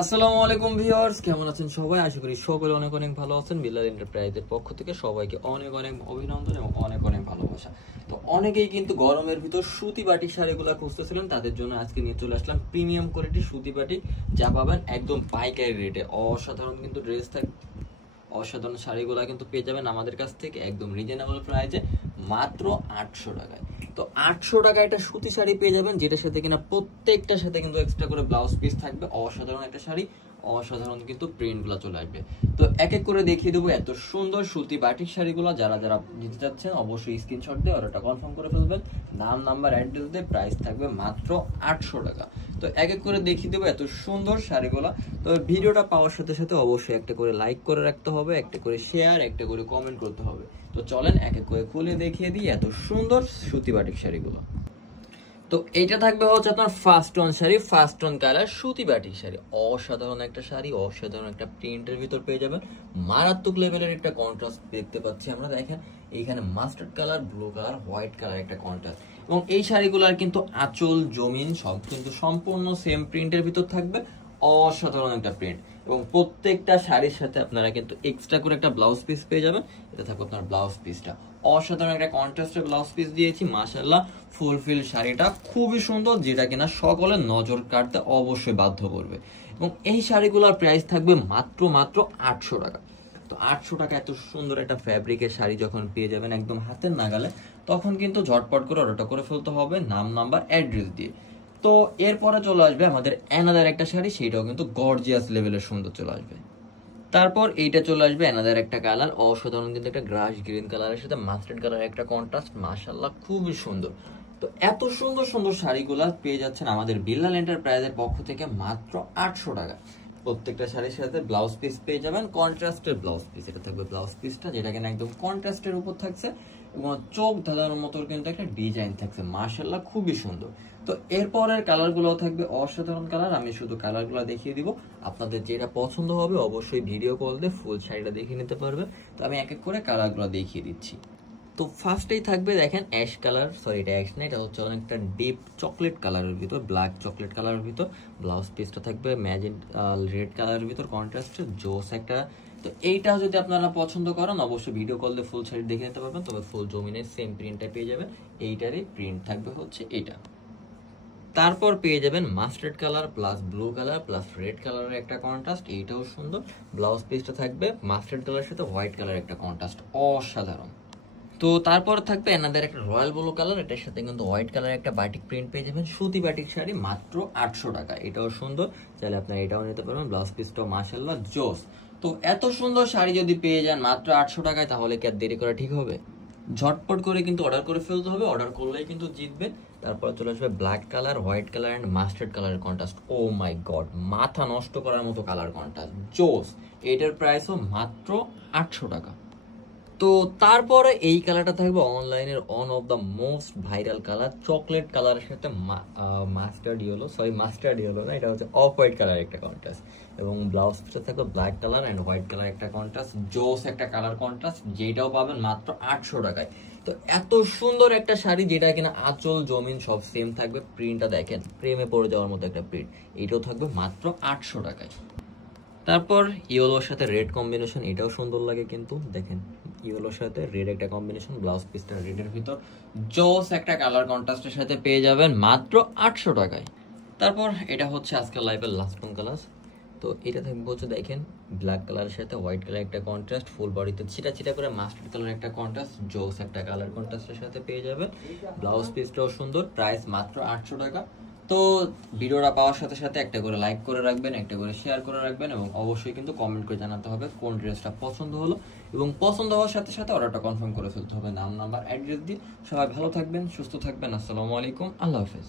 আসসালামু আলাইকুম ভিউয়ার্স, কেমন আছেন সবাই? আশা করি সকলে অনেক অনেক ভালো আছেন। বিল্লাল এন্টারপ্রাইজের পক্ষ থেকে সবাইকে অনেক অনেক অভিনন্দন এবং অনেক অনেক ভালোবাসা। তো অনেকেই কিন্তু গরমের ভিতর সুতি বাটিক শাড়িগুলো খুঁজতেছিলেন, তাদের জন্য আজকে নিয়ে চলে আসলাম প্রিমিয়াম কোয়ালিটির সুতি বাটিক, যা পাবেন একদম পাইকারি রেটে। অসাধারণ কিন্তু ড্রেস থাকে, অসাধারণ শাড়িগুলো কিন্তু পেয়ে যাবেন আমাদের কাছ থেকে একদম রিজনেবল প্রাইসে, মাত্র 800 টাকায়। তো 800 টাকায় একটা সুতি শাড়ি পেয়ে যাবেন, যেটার সাথে কিনা প্রত্যেকটার সাথে কিন্তু এক্সট্রা করে ব্লাউজ পিস থাকবে। অসাধারণ একটা শাড়ি, অসাধারণ কিন্তু প্রিন্টগুলো চলে আসবে। তো এক এক করে দেখিয়ে দেবো এত সুন্দর সুতি বাটিক শাড়িগুলো। যারা যারা নিতে চাচ্ছেন অবশ্যই স্ক্রিনশট দিয়ে অর্ডারটা কনফার্ম করে ফেলবেন। নাম, নাম্বার, অ্যাড্রেস দিয়ে প্রাইস থাকবে মাত্র 800 টাকা। তো এক এক করে দেখিয়ে দেবো এত সুন্দর শাড়িগুলো। তো ভিডিওটা পাওয়ার সাথে সাথে অবশ্যই একটা করে লাইক করে রাখতে হবে, একটা করে শেয়ার, একটা করে কমেন্ট করতে হবে। তো চলেন এক এক করে খুলে দেখিয়ে দিই এত সুন্দর সুতি বাটিক শাড়িগুলো। তো এটা থাকবে হচ্ছে আপনার first tone sari, first tone colour সুতি বাটিক শাড়ি। অসাধারণ একটা শাড়ি, অসাধারণ একটা প্রিন্টের ভিতর পেয়ে যাবেন। মারাত্মক লেভেলের একটা কন্ট্রাস্ট দেখতে পাচ্ছি আমরা। দেখেন এইখানে mustard colour, blue colour, white colour একটা কন্ট্রাস্ট। এবং এই শাড়িগুলোর কিন্তু আঁচল, জমিন সব কিন্তু সম্পূর্ণ সেম প্রিন্টের ভিতর থাকবে। অসাধারণ একটা প্রিন্ট। এবং প্রত্যেকটা শাড়ির সাথে আপনারা কিন্তু এক্সট্রা করে একটা ব্লাউজ পিস পেয়ে যাবেন। এটা থাকবে আপনার ব্লাউজ পিসটা। অসাধারণ একটা কন্ট্রাস্টের ব্লাউজ পিস দিয়েছি, মাশাআল্লাহ। ফুলফিল শাড়িটা খুবই সুন্দর, যেটা কিনা সকলে নজর কাটতে অবশ্যই বাধ্য করবে। এবং এই শাড়িগুলোর প্রাইস থাকবে মাত্র 800 টাকা। তো 800 টাকা এত সুন্দর একটা ফ্যাব্রিকের শাড়ি যখন পেয়ে যাবেন একদম হাতের নাগালে, তখন কিন্তু ঝটপট করে অর্ডারটা করে ফেলতে হবে নাম, নাম্বার, অ্যাড্রেস দিয়ে। তো এরপরে চলে আসবে আমাদের অ্যানাদার একটা শাড়ি, সেটাও কিন্তু গর্জিয়াস লেভেলের সুন্দর চলে আসবে। তারপর এইটা চলে আসবে অ্যানাদার একটা কালার, অসাধারণ কিন্তু একটা গ্রাস গ্রিন কালারের সাথে মাস্টার্ড কালারের একটা কন্ট্রাস্ট, মাশাআল্লাহ খুবই সুন্দর। তো এত সুন্দর সুন্দর শাড়িগুলা পেয়ে যাচ্ছেন আমাদের বিল্লাল এন্টারপ্রাইজের পক্ষ থেকে মাত্র 800 টাকা। প্রত্যেকটা শাড়ির সাথে ব্লাউজ পিস পেয়ে যাবেন, কন্ট্রাস্টের ব্লাউজ পিস। এটা থাকবে ব্লাউজ পিসটা, যেটা কিনা একদম কন্ট্রাস্টের উপর থাকছে এবং চোখ ধাঁধানোর মতো কিন্তু একটা ডিজাইন থাকছে, মাশাআল্লাহ খুবই সুন্দর। তো এরপরের কালারগুলো থাকবে অসাধারণ কালার। আমি শুধু কালারগুলো দেখিয়ে দিব, আপনাদের যেটা পছন্দ হবে অবশ্যই ভিডিও কল দিয়ে ফুল শাড়িটা দেখে নিতে পারবে। তো আমি এক এক করে কালারগুলো দেখিয়ে দিচ্ছি। তো ফার্স্টেই থাকবে দেখেন অ্যাশ কালার, সরি এটা অ্যাশ না, এটা হচ্ছে অনেকটা ডিপ চকলেট কালারের ভিতর, ব্ল্যাক চকলেট কালারের ভিতর। ব্লাউজ পিসটা থাকবে ম্যাজেন্টা রেড কালারের ভিতর, কন্ট্রাস্টে জোস একটা। তো এইটা যদি আপনারা পছন্দ করেন অবশ্যই ভিডিও কল দিয়ে ফুল শাড়ি দেখে নিতে পারবেন। তবে ফুল জমিনের সেম প্রিন্টটা পেয়ে যাবেন। এইটারই প্রিন্ট থাকবে হচ্ছে এইটা। তারপর পেয়ে যাবেন mustard colour plus blue colour plus red কালারের একটা কন্ট্রাস্ট, এইটাও সুন্দর। ব্লাউজ পিসটা থাকবে মাস্টার্ড কালারের সাথে হোয়াইট কালার একটা কন্ট্রাস্ট, অসাধারণ। তো তারপর থাকবে এনাদের একটা রয়্যাল ব্লু কালার, এটার সাথে কিন্তু হোয়াইট কালার একটা বাটিক প্রিন্ট পেয়ে যাবেন। সুতি বাটিক শাড়ি মাত্র 800 টাকা, এটাও সুন্দর, চাইলে আপনারা এটাও নিতে পারবেন। ব্লাউজ পিসটাও মাশাআল্লাহ জোস। তো এত সুন্দর শাড়ি যদি পেয়ে যান মাত্র 800 টাকায়, তাহলে কি আর দেরি করা ঠিক হবে? ঝটপট করে কিন্তু অর্ডার করে ফেলতে হবে, অর্ডার করলেই কিন্তু জিতবেন। তারপর চলে আসবে black colour, white colour and mustard কালারের কন্ট্রাস্ট। ও মাই গড, মাথা নষ্ট করার মতো কালার কন্ট্রাস্ট, জোস। এটার প্রাইসও মাত্র 800 টাকা। তো তারপরে এই কালারটা থাকবে অনলাইনের one of the most viral colour, chocolate কালারের সাথে mustard yellow, sorry mustard yellow না, এটা হচ্ছে অফ হোয়াইট কালার একটা কন্ট্রাস্ট। এবং ব্লাউজ পিসটা থাকবে black colour and white colour একটা কন্ট্রাস্ট, জোস একটা কালার কন্ট্রাস্ট, যেটাও পাবেন মাত্র 800 টাকায়। তো এত সুন্দর একটা শাড়ি, যেটা কিনা আঁচল জমিন সব সেম থাকবে। প্রিন্টটা দেখেন, প্রেমে পড়ে যাওয়ার মতো একটা প্রিন্ট, এটাও থাকবে মাত্র 800 টাকায়। তারপর ইয়েলোর সাথে রেড কম্বিনেশন, এটাও সুন্দর লাগে কিন্তু দেখেন, ইয়েলোর সাথে রেড একটা কম্বিনেশন, ব্লাউজ পিসটা রেডের ভিতর, জোস একটা কালার কন্ট্রাস্টের সাথে পেয়ে যাবেন মাত্র 800 টাকায়। তারপর এটা হচ্ছে আজকের লাইভের লাস্ট কোন কালার। তো এটা থাকবে হচ্ছে দেখেন ব্ল্যাক কালারের সাথে হোয়াইট কালার একটা কন্ট্রাস্ট, ফুল বডিতে ছিটা ছিটা করে মাস্টার্ড কালার একটা কন্ট্রাস্ট, জোস একটা কালার কন্ট্রাস্টের সাথে পেয়ে যাবেন। ব্লাউজ পিসটাও সুন্দর, প্রাইস মাত্র 800 টাকা। তো ভিডিওটা পাওয়ার সাথে সাথে একটা করে লাইক করে রাখবেন, একটা করে শেয়ার করে রাখবেন এবং অবশ্যই কিন্তু কমেন্ট করে জানাতে হবে কোন ড্রেসটা পছন্দ হলো। এবং পছন্দ হওয়ার সাথে সাথে অর্ডারটা কনফার্ম করে ফেলতে হবে নাম, নাম্বার, অ্যাড্রেস দিয়ে। সবাই ভালো থাকবেন, সুস্থ থাকবেন। আসসালামু আলাইকুম, আল্লাহ হাফেজ।